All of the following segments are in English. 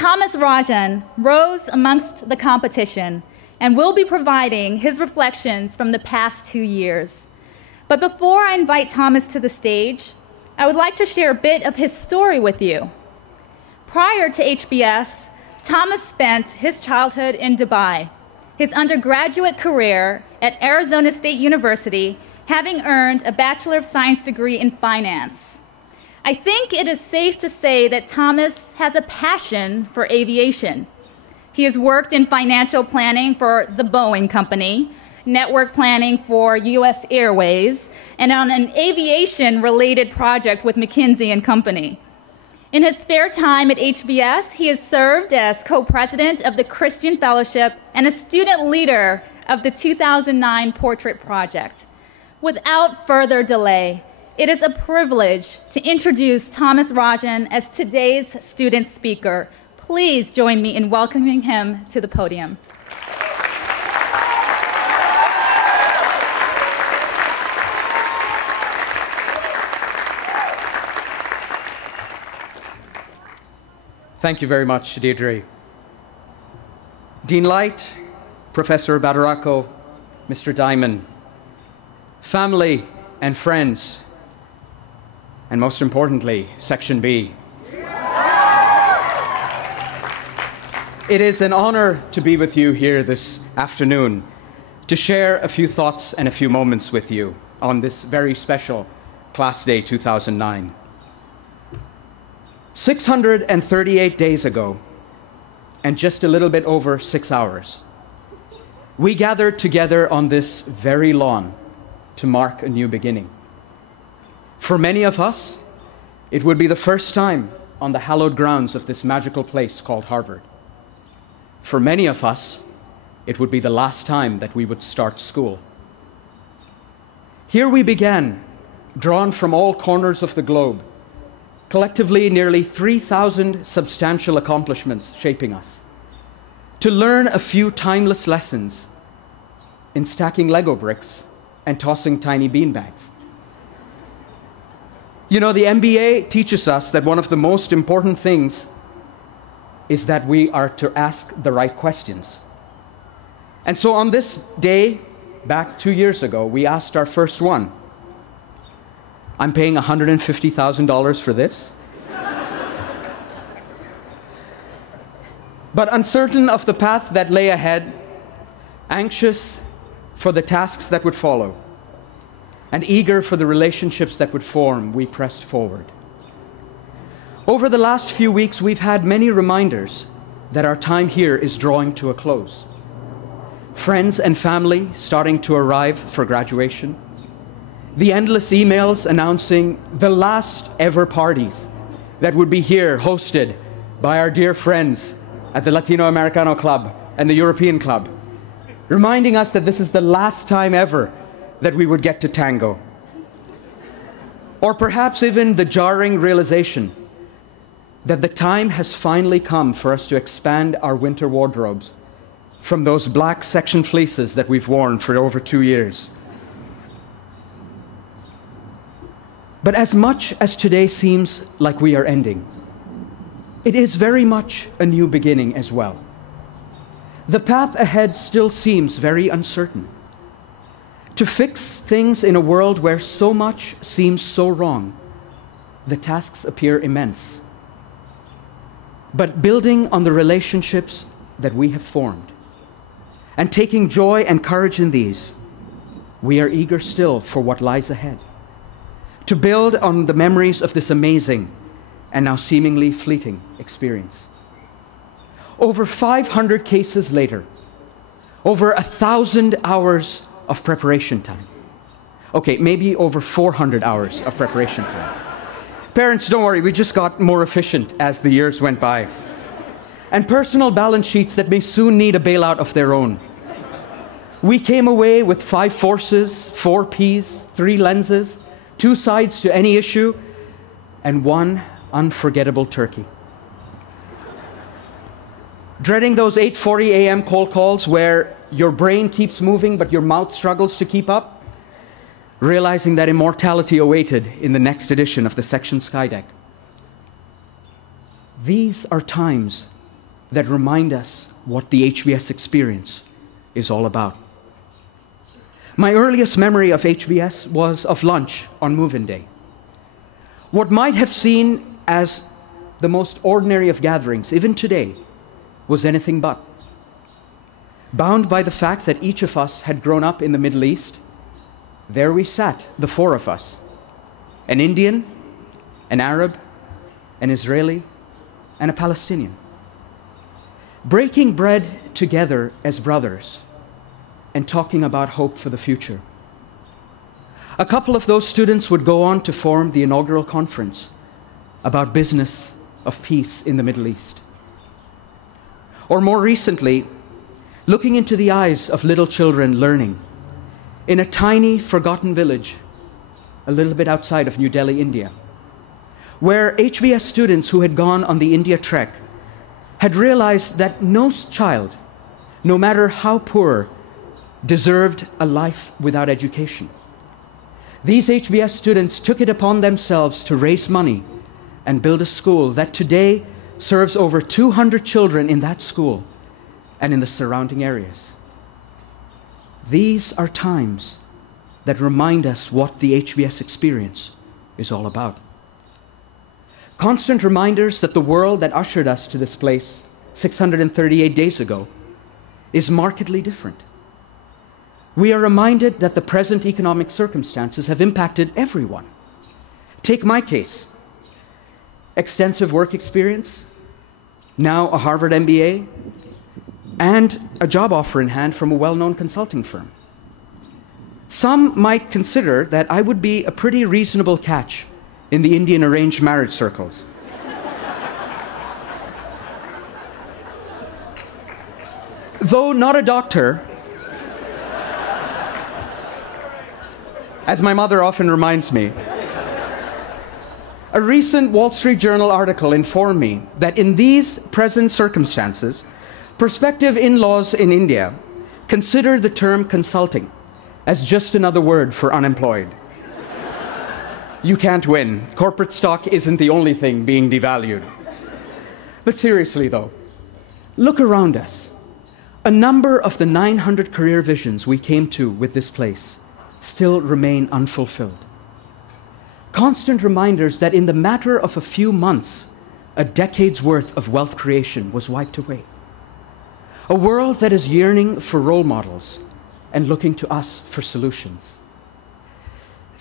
Thomas Rajan rose amongst the competition and will be providing his reflections from the past 2 years. But before I invite Thomas to the stage, I would like to share a bit of his story with you. Prior to HBS, Thomas spent his childhood in Dubai, his undergraduate career at Arizona State University, having earned a Bachelor of Science degree in finance. I think it is safe to say that Thomas has a passion for aviation. He has worked in financial planning for the Boeing Company, network planning for US Airways, and on an aviation-related project with McKinsey & Company. In his spare time at HBS, he has served as co-president of the Christian Fellowship and a student leader of the 2009 Portrait Project. Without further delay, it is a privilege to introduce Thomas Rajan as today's student speaker. Please join me in welcoming him to the podium. Thank you very much, Deirdre. Dean Light, Professor Badaracco, Mr. Diamond, family and friends, and most importantly, Section B. It is an honor to be with you here this afternoon to share a few thoughts and a few moments with you on this very special Class Day 2009. 638 days ago, and just a little bit over 6 hours, we gathered together on this very lawn to mark a new beginning. For many of us, it would be the first time on the hallowed grounds of this magical place called Harvard. For many of us, it would be the last time that we would start school. Here we began, drawn from all corners of the globe, collectively nearly 3,000 substantial accomplishments shaping us, to learn a few timeless lessons in stacking Lego bricks and tossing tiny beanbags. You know, the MBA teaches us that one of the most important things is that we are to ask the right questions. And so on this day, back 2 years ago, we asked our first one. I'm paying $150,000 for this. But uncertain of the path that lay ahead, anxious for the tasks that would follow, and eager for the relationships that would form, we pressed forward. Over the last few weeks, we've had many reminders that our time here is drawing to a close. Friends and family starting to arrive for graduation. The endless emails announcing the last ever parties that would be here hosted by our dear friends at the Latino Americano Club and the European Club, reminding us that this is the last time ever that we would get to tango. Or perhaps even the jarring realization that the time has finally come for us to expand our winter wardrobes from those black section fleeces that we've worn for over 2 years. But as much as today seems like we are ending, it is very much a new beginning as well. The path ahead still seems very uncertain. To fix things in a world where so much seems so wrong, the tasks appear immense. But building on the relationships that we have formed, and taking joy and courage in these, we are eager still for what lies ahead. To build on the memories of this amazing and now seemingly fleeting experience. Over 500 cases later, over 1,000 hours of preparation time. Okay, maybe over 400 hours of preparation time. Parents, don't worry, we just got more efficient as the years went by. And personal balance sheets that may soon need a bailout of their own. We came away with 5 forces, 4 Ps, 3 lenses, 2 sides to any issue, and 1 unforgettable turkey. Dreading those 8:40 a.m. cold calls where your brain keeps moving but your mouth struggles to keep up, realizing that immortality awaited in the next edition of the Section Skydeck. These are times that remind us what the HBS experience is all about. My earliest memory of HBS was of lunch on move-in day. What might have seemed as the most ordinary of gatherings, even today, was anything but. Bound by the fact that each of us had grown up in the Middle East, there we sat, the four of us, an Indian, an Arab, an Israeli, and a Palestinian, breaking bread together as brothers and talking about hope for the future. A couple of those students would go on to form the inaugural conference about business of peace in the Middle East. Or more recently, looking into the eyes of little children learning in a tiny, forgotten village a little bit outside of New Delhi, India, where HBS students who had gone on the India trek had realized that no child, no matter how poor, deserved a life without education. These HBS students took it upon themselves to raise money and build a school that today serves over 200 children in that school and in the surrounding areas. These are times that remind us what the HBS experience is all about. Constant reminders that the world that ushered us to this place 638 days ago is markedly different. We are reminded that the present economic circumstances have impacted everyone. Take my case. Extensive work experience, now a Harvard MBA, and a job offer in hand from a well-known consulting firm. Some might consider that I would be a pretty reasonable catch in the Indian arranged marriage circles. Though not a doctor, as my mother often reminds me, a recent Wall Street Journal article informed me that in these present circumstances, prospective in-laws in India consider the term consulting as just another word for unemployed. You can't win. Corporate stock isn't the only thing being devalued. But seriously though, look around us. A number of the 900 career visions we came to with this place still remain unfulfilled. Constant reminders that in the matter of a few months, a decade's worth of wealth creation was wiped away. A world that is yearning for role models and looking to us for solutions.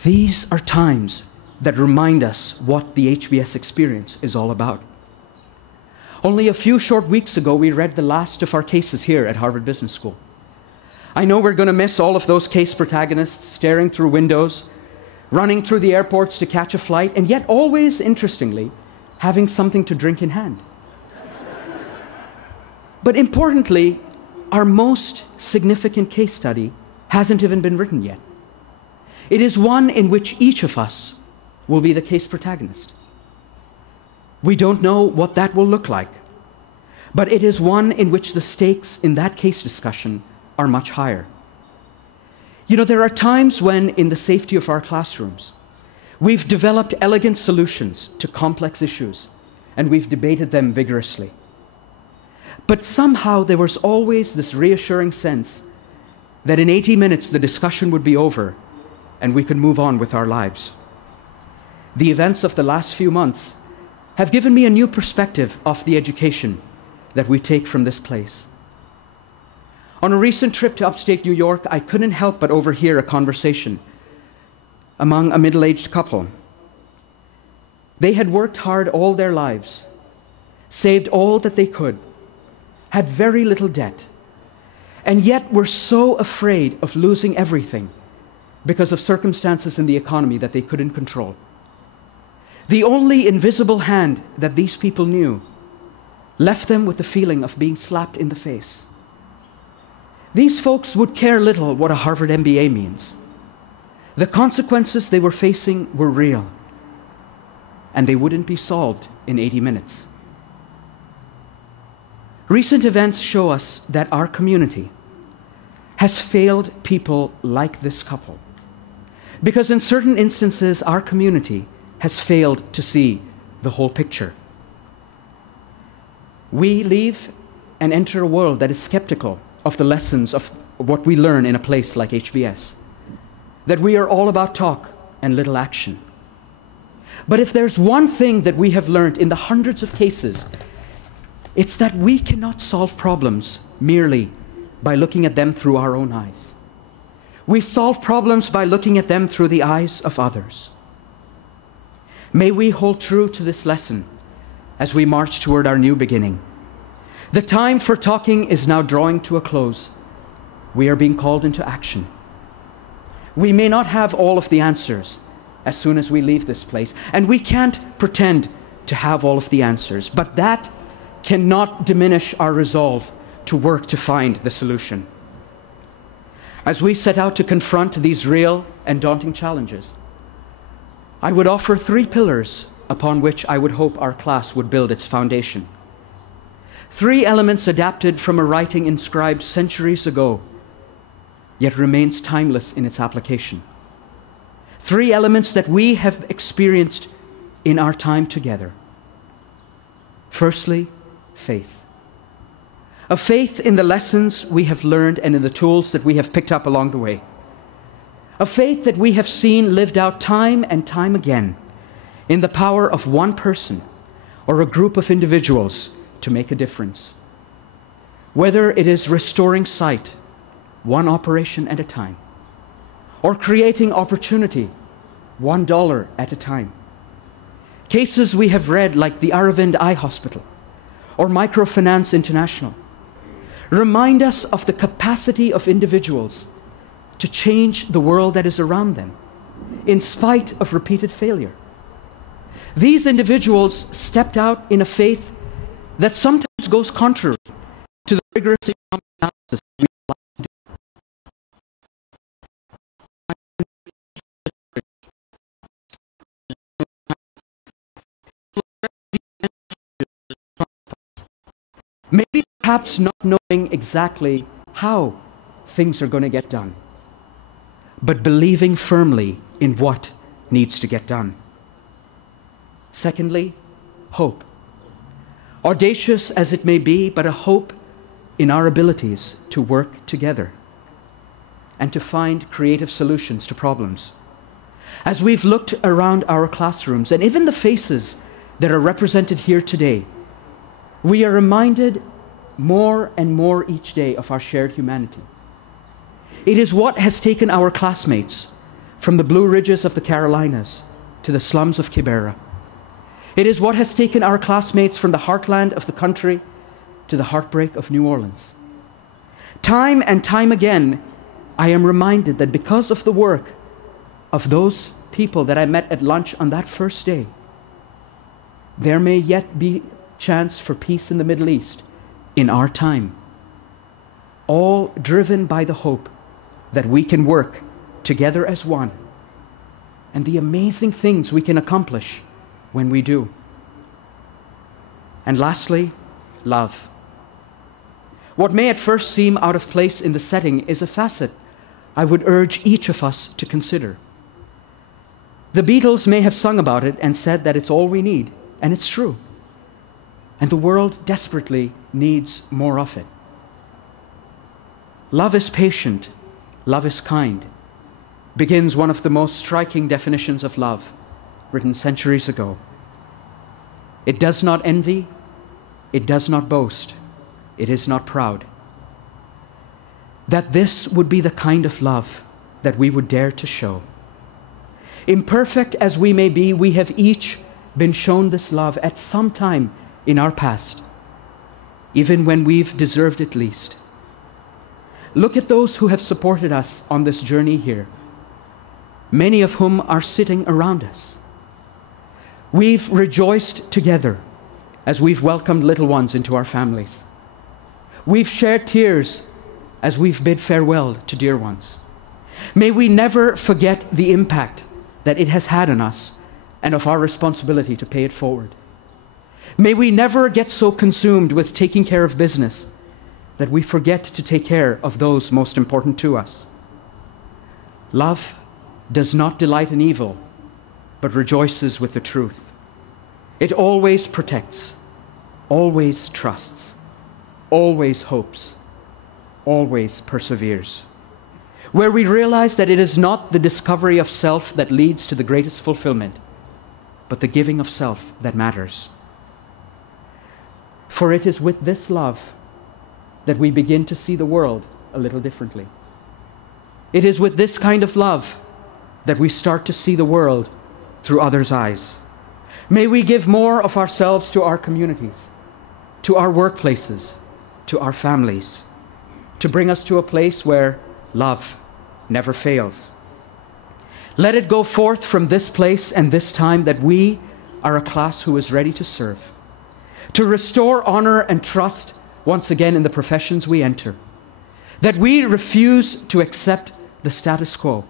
These are times that remind us what the HBS experience is all about. Only a few short weeks ago, we read the last of our cases here at Harvard Business School. I know we're going to miss all of those case protagonists staring through windows, running through the airports to catch a flight, and yet always, interestingly, having something to drink in hand. But importantly, our most significant case study hasn't even been written yet. It is one in which each of us will be the case protagonist. We don't know what that will look like, but it is one in which the stakes in that case discussion are much higher. You know, there are times when, in the safety of our classrooms, we've developed elegant solutions to complex issues, and we've debated them vigorously. But somehow there was always this reassuring sense that in 80 minutes the discussion would be over and we could move on with our lives. The events of the last few months have given me a new perspective of the education that we take from this place. On a recent trip to upstate New York, I couldn't help but overhear a conversation among a middle-aged couple. They had worked hard all their lives, saved all that they could, had very little debt, and yet were so afraid of losing everything because of circumstances in the economy that they couldn't control. The only invisible hand that these people knew left them with the feeling of being slapped in the face. These folks would care little what a Harvard MBA means. The consequences they were facing were real, and they wouldn't be solved in 80 minutes. Recent events show us that our community has failed people like this couple, because in certain instances, our community has failed to see the whole picture. We leave and enter a world that is skeptical of the lessons of what we learn in a place like HBS. That we are all about talk and little action. But if there's one thing that we have learned in the hundreds of cases, it's that we cannot solve problems merely by looking at them through our own eyes. We solve problems by looking at them through the eyes of others. May we hold true to this lesson as we march toward our new beginning. The time for talking is now drawing to a close. We are being called into action. We may not have all of the answers as soon as we leave this place, and we can't pretend to have all of the answers, but that cannot diminish our resolve to work to find the solution. As we set out to confront these real and daunting challenges, I would offer 3 pillars upon which I would hope our class would build its foundation. 3 elements adapted from a writing inscribed centuries ago, yet remains timeless in its application. 3 elements that we have experienced in our time together. Firstly, faith. A faith in the lessons we have learned and in the tools that we have picked up along the way. A faith that we have seen lived out time and time again in the power of one person or a group of individuals to make a difference. Whether it is restoring sight, one operation at a time, or creating opportunity, $1 at a time. Cases we have read like the Aravind Eye Hospital or Microfinance International remind us of the capacity of individuals to change the world that is around them, in spite of repeated failure. These individuals stepped out in a faith that sometimes goes contrary to the rigorous economic analysis we like to do. Maybe perhaps not knowing exactly how things are going to get done, but believing firmly in what needs to get done. Secondly, hope. Audacious as it may be, but a hope in our abilities to work together and to find creative solutions to problems. As we've looked around our classrooms and even the faces that are represented here today, we are reminded more and more each day of our shared humanity. It is what has taken our classmates from the Blue Ridges of the Carolinas to the slums of Kibera. It is what has taken our classmates from the heartland of the country to the heartbreak of New Orleans. Time and time again, I am reminded that because of the work of those people that I met at lunch on that first day, there may yet be chance for peace in the Middle East in our time, all driven by the hope that we can work together as one and the amazing things we can accomplish when we do. And lastly, love. What may at first seem out of place in the setting is a facet I would urge each of us to consider. The Beatles may have sung about it and said that it's all we need, and it's true. And the world desperately needs more of it. Love is patient, love is kind, begins one of the most striking definitions of love, written centuries ago. It does not envy, it does not boast, it is not proud. That this would be the kind of love that we would dare to show. Imperfect as we may be, we have each been shown this love at some time in our past, even when we've deserved it least. Look at those who have supported us on this journey here, many of whom are sitting around us. We've rejoiced together as we've welcomed little ones into our families. We've shared tears as we've bid farewell to dear ones. May we never forget the impact that it has had on us and of our responsibility to pay it forward. May we never get so consumed with taking care of business that we forget to take care of those most important to us. Love does not delight in evil, but rejoices with the truth. It always protects, always trusts. always hopes, always perseveres. Where we realize that it is not the discovery of self that leads to the greatest fulfillment, but the giving of self that matters. For it is with this love that we begin to see the world a little differently. It is with this kind of love that we start to see the world through others' eyes. May we give more of ourselves to our communities, to our workplaces, to our families, to bring us to a place where love never fails. Let it go forth from this place and this time that we are a class who is ready to serve, to restore honor and trust once again in the professions we enter, that we refuse to accept the status quo.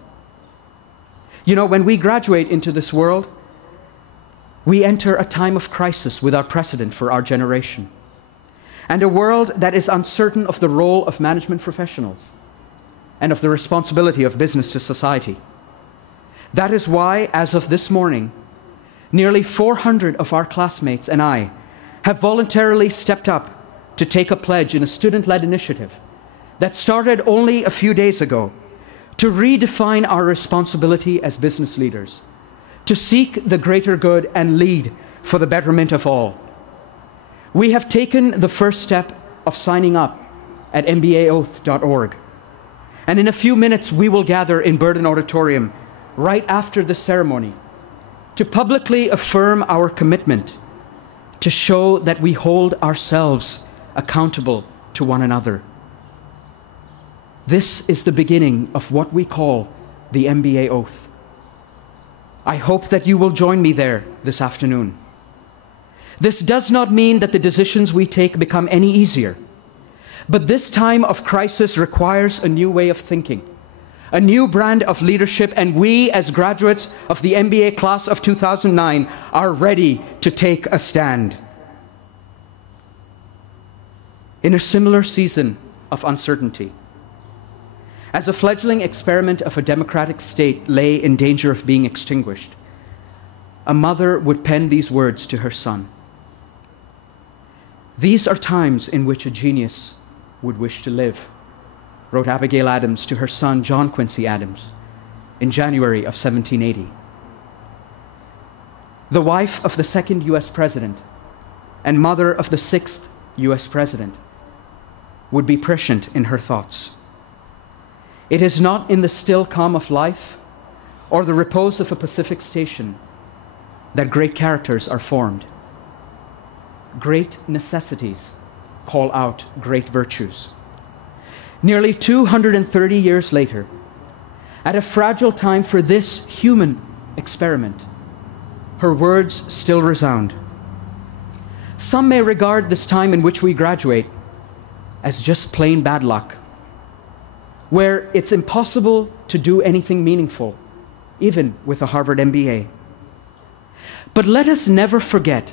You know, when we graduate into this world, we enter a time of crisis without precedent for our generation, and a world that is uncertain of the role of management professionals and of the responsibility of business to society. That is why, as of this morning, nearly 400 of our classmates and I have voluntarily stepped up to take a pledge in a student-led initiative that started only a few days ago to redefine our responsibility as business leaders, to seek the greater good and lead for the betterment of all. We have taken the first step of signing up at MBAoath.org. And in a few minutes, we will gather in Burden Auditorium right after the ceremony to publicly affirm our commitment, to show that we hold ourselves accountable to one another. This is the beginning of what we call the MBA Oath. I hope that you will join me there this afternoon. This does not mean that the decisions we take become any easier, but this time of crisis requires a new way of thinking, a new brand of leadership, and we, as graduates of the MBA class of 2009, are ready to take a stand. In a similar season of uncertainty, as a fledgling experiment of a democratic state lay in danger of being extinguished, a mother would pen these words to her son. "These are times in which a genius would wish to live," wrote Abigail Adams to her son John Quincy Adams in January of 1780. The wife of the second US president and mother of the sixth US president would be prescient in her thoughts. It is not in the still calm of life or the repose of a Pacific station that great characters are formed. Great necessities call out great virtues. Nearly 230 years later, at a fragile time for this human experiment, her words still resound. Some may regard this time in which we graduate as just plain bad luck, where it's impossible to do anything meaningful, even with a Harvard MBA. But let us never forget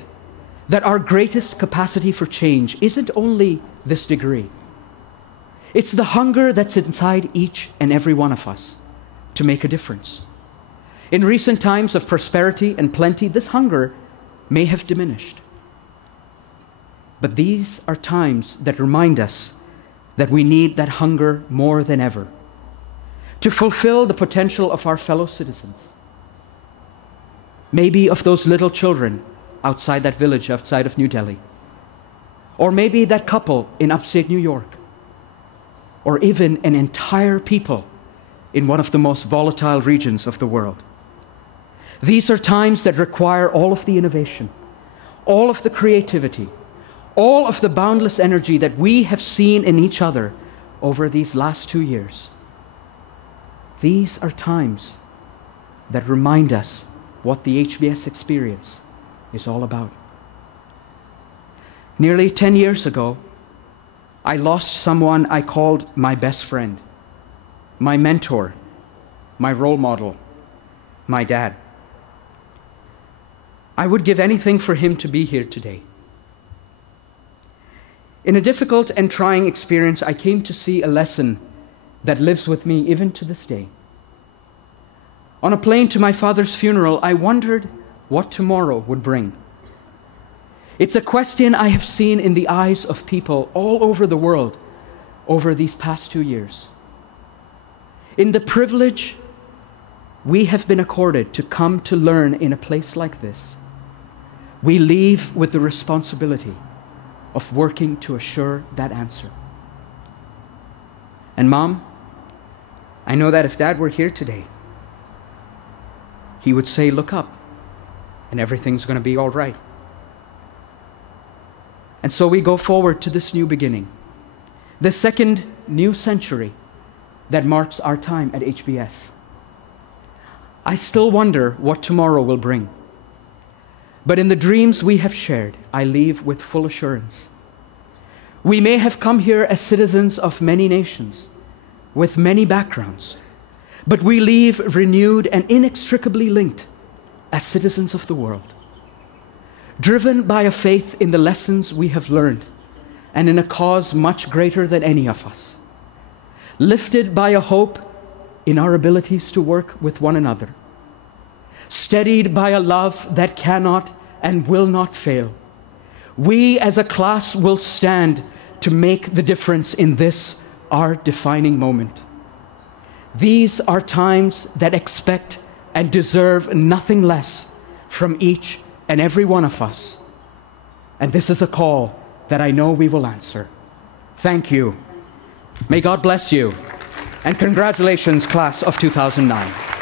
that our greatest capacity for change isn't only this degree. It's the hunger that's inside each and every one of us to make a difference. In recent times of prosperity and plenty, this hunger may have diminished. But these are times that remind us that we need that hunger more than ever to fulfill the potential of our fellow citizens. Maybe of those little children outside that village outside of New Delhi, or maybe that couple in upstate New York, or even an entire people in one of the most volatile regions of the world. These are times that require all of the innovation, all of the creativity, all of the boundless energy that we have seen in each other over these last 2 years. These are times that remind us what the HBS experience is all about. Nearly 10 years ago, I lost someone I called my best friend, my mentor, my role model, my dad. I would give anything for him to be here today. In a difficult and trying experience, I came to see a lesson that lives with me even to this day. On a plane to my father's funeral, I wondered what tomorrow would bring. It's a question I have seen in the eyes of people all over the world over these past 2 years. In the privilege we have been accorded to come to learn in a place like this, we leave with the responsibility of working to assure that answer. And Mom, I know that if Dad were here today, he would say, look up, and everything's going to be all right. And so we go forward to this new beginning, the second new century that marks our time at HBS. I still wonder what tomorrow will bring. But in the dreams we have shared, I leave with full assurance. We may have come here as citizens of many nations, with many backgrounds, but we leave renewed and inextricably linked as citizens of the world, driven by a faith in the lessons we have learned and in a cause much greater than any of us, lifted by a hope in our abilities to work with one another, steadied by a love that cannot and will not fail. We as a class will stand to make the difference in this, our defining moment. These are times that expect and deserve nothing less from each and every one of us. And this is a call that I know we will answer. Thank you. May God bless you. And congratulations, class of 2009.